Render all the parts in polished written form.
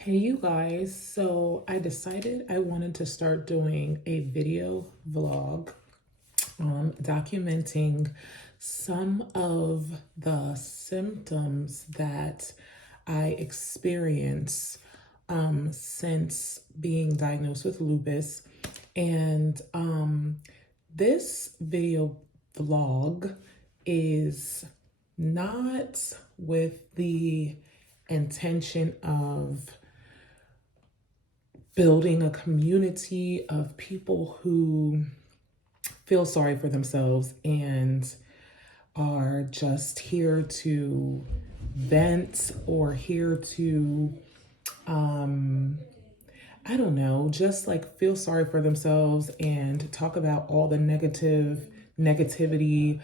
Hey you guys, so I decided I wanted to start doing a video vlog documenting some of the symptoms that I experience since being diagnosed with lupus. And this video vlog is not with the intention of building a community of people who feel sorry for themselves and are just here to vent or here to, I don't know, just like feel sorry for themselves and talk about all the negativity,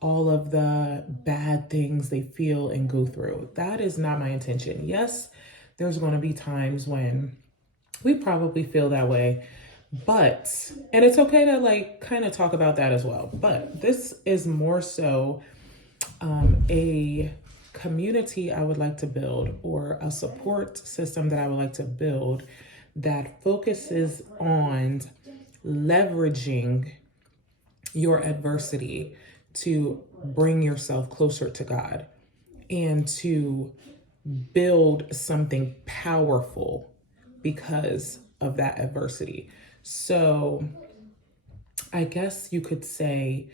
all of the bad things they feel and go through. That is not my intention. Yes, there's going to be times when we probably feel that way, and it's okay to like kind of talk about that as well. But this is more so a community I would like to build, or a support system that I would like to build that focuses on leveraging your adversity to bring yourself closer to God and to build something powerful because of that adversity. So I guess you could say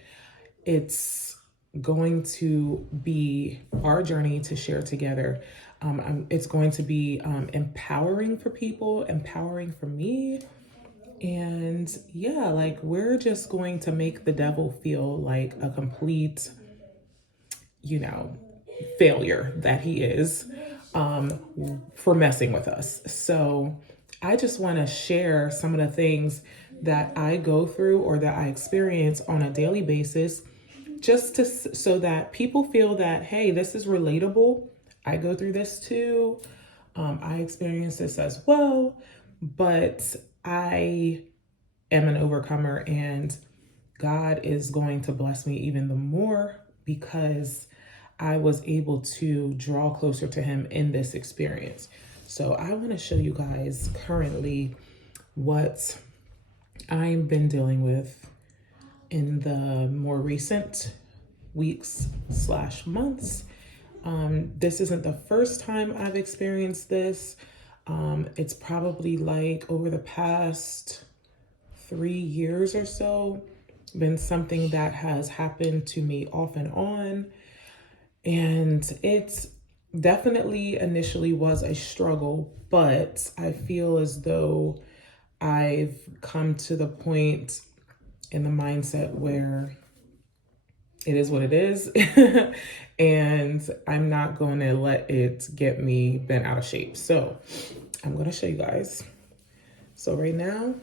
it's going to be our journey to share together. It's going to be empowering for people, empowering for me. And yeah, like we're just going to make the devil feel like a complete, you know, failure that he is for messing with us. So I just want to share some of the things that I go through or that I experience on a daily basis, just to so that people feel that, hey, this is relatable. I go through this too. I experience this as well, but I am an overcomer, and God is going to bless me even the more because I was able to draw closer to him in this experience. So I want to show you guys currently what I've been dealing with in the more recent weeks slash months. This isn't the first time I've experienced this. It's probably like over the past 3 years or so, been something that has happened to me off and on. And it definitely initially was a struggle, but I feel as though I've come to the point in the mindset where it is what it is. And I'm not going to let it get me bent out of shape. So I'm going to show you guys. So right now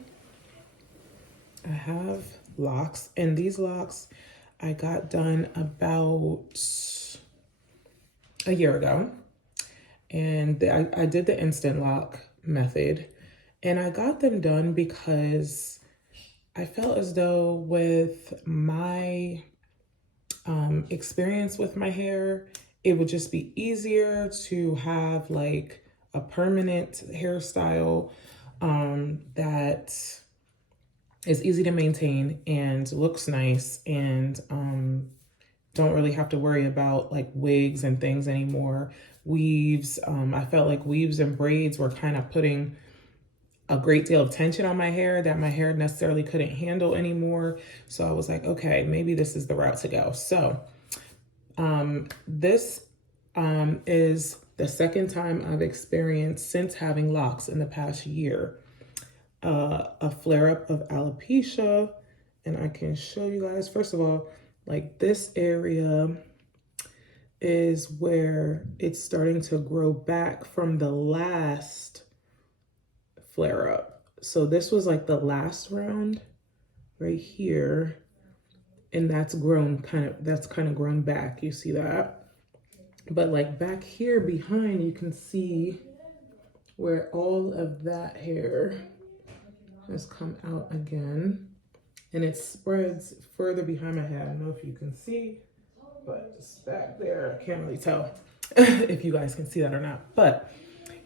I have locks, and these locks I got done about a year ago. And I did the instant lock method, and I got them done because I felt as though with my experience with my hair, it would just be easier to have like a permanent hairstyle that is easy to maintain and looks nice, and don't really have to worry about like wigs and things anymore. Weaves, I felt like weaves and braids were kind of putting a great deal of tension on my hair that my hair necessarily couldn't handle anymore. So I was like, okay, maybe this is the route to go. So this is the second time I've experienced, since having locks in the past year, a flare-up of alopecia. And I can show you guys, first of all, like this area is where it's starting to grow back from the last flare up. So this was like the last round right here, and that's kind of grown back. You see that? But like back here behind, you can see where all of that hair has come out again, and it spreads further behind my head. I don't know if you can see, but just back there, I can't really tell if you guys can see that or not. But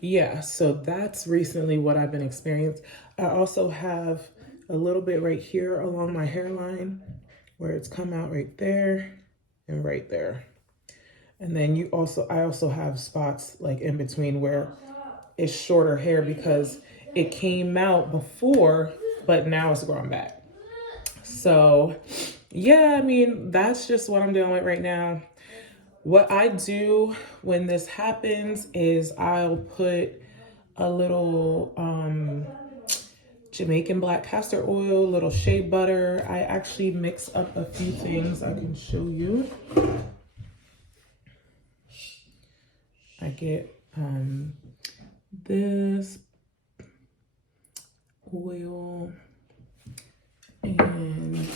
Yeah, so that's recently what I've been experiencing. I also have a little bit right here along my hairline where it's come out right there and right there. And then I also have spots like in between where it's shorter hair because it came out before, but now it's growing back. So yeah, I mean, that's just what I'm dealing with right now. What I do when this happens is I'll put a little Jamaican black castor oil, little shea butter. I actually mix up a few things I can show you. I get this oil and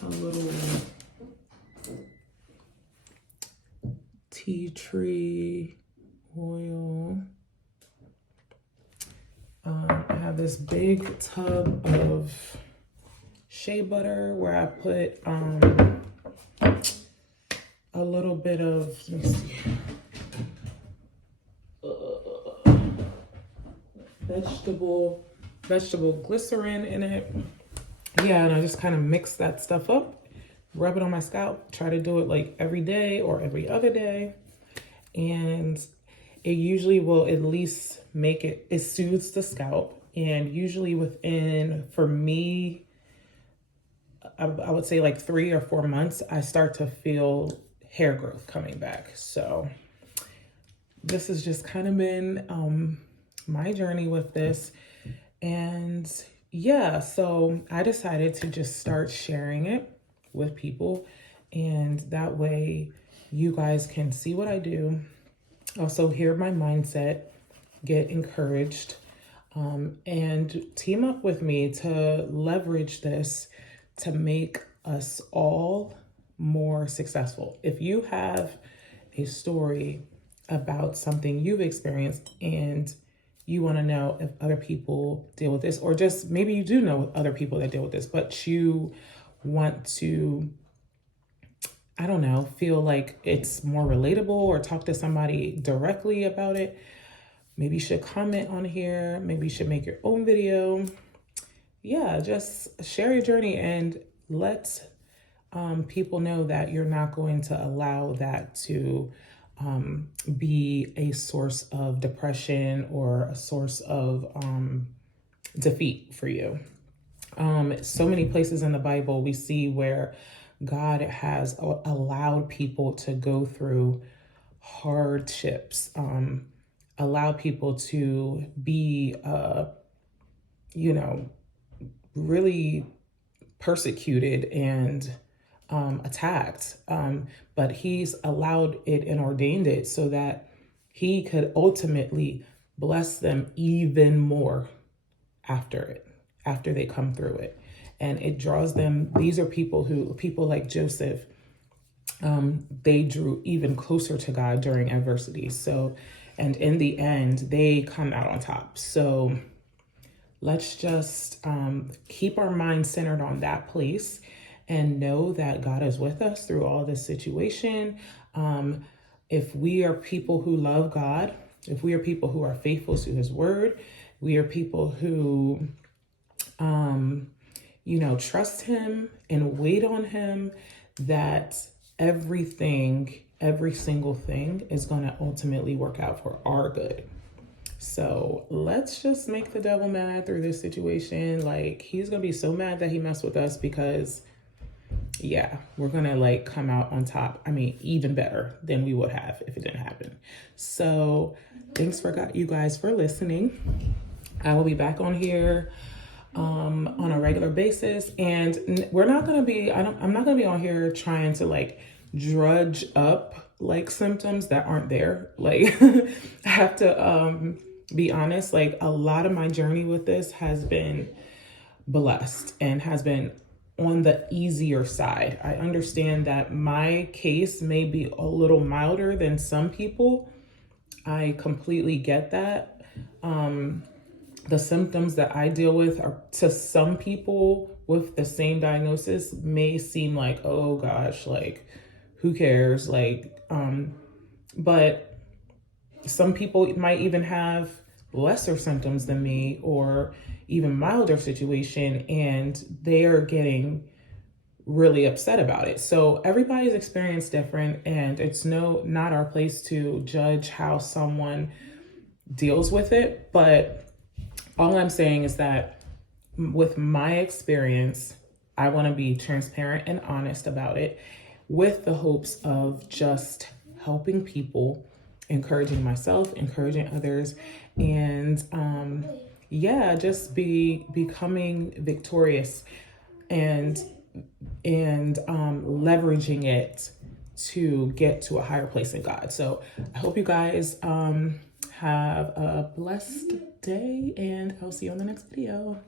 a little tea tree oil. I have this big tub of shea butter where I put a little bit of, let me see, vegetable glycerin in it. Yeah, and I just kind of mix that stuff up, rub it on my scalp, try to do it like every day or every other day. And it usually will at least it soothes the scalp. And usually within, for me, I would say like 3 or 4 months, I start to feel hair growth coming back. So this has just kind of been my journey with this. And yeah, so I decided to just start sharing it with people. And that way you guys can see what I do. Also hear my mindset, get encouraged, and team up with me to leverage this to make us all more successful. If you have a story about something you've experienced and you want to know if other people deal with this, or just maybe you do know other people that deal with this, but you want to, I don't know, feel like it's more relatable or talk to somebody directly about it, maybe you should comment on here. Maybe you should make your own video. Yeah, just share your journey and let people know that you're not going to allow that to be a source of depression or a source of defeat for you. So many places in the Bible we see where God has allowed people to go through hardships, allow people to be, really persecuted and attacked. But he's allowed it and ordained it so that he could ultimately bless them even more after they come through it. And it draws them, these are people like Joseph, they drew even closer to God during adversity. So, and in the end, they come out on top. So let's just keep our mind centered on that place and know that God is with us through all this situation. If we are people who love God, if we are people who are faithful to his word, we are people who, trust him and wait on him, that every single thing is going to ultimately work out for our good. So let's just make the devil mad through this situation. Like, he's going to be so mad that he messed with us, because yeah, we're going to like come out on top. I mean, even better than we would have if it didn't happen. So thanks for you guys for listening. I will be back on here on a regular basis, and we're not going to be, I'm not going to be on here trying to like drudge up like symptoms that aren't there. Like I have to be honest, like a lot of my journey with this has been blessed and has been on the easier side. I understand that my case may be a little milder than some people. I completely get that. The symptoms that I deal with are, to some people with the same diagnosis, may seem like, oh gosh, like who cares? Like, but Some people might even have lesser symptoms than me or even milder situation, and they are getting really upset about it. So everybody's experience different, and it's not our place to judge how someone deals with it. But all I'm saying is that with my experience, I want to be transparent and honest about it with the hopes of just helping people, encouraging myself, encouraging others, and just becoming victorious and leveraging it to get to a higher place in God. So I hope you guys have a blessed day, and I'll see you on the next video.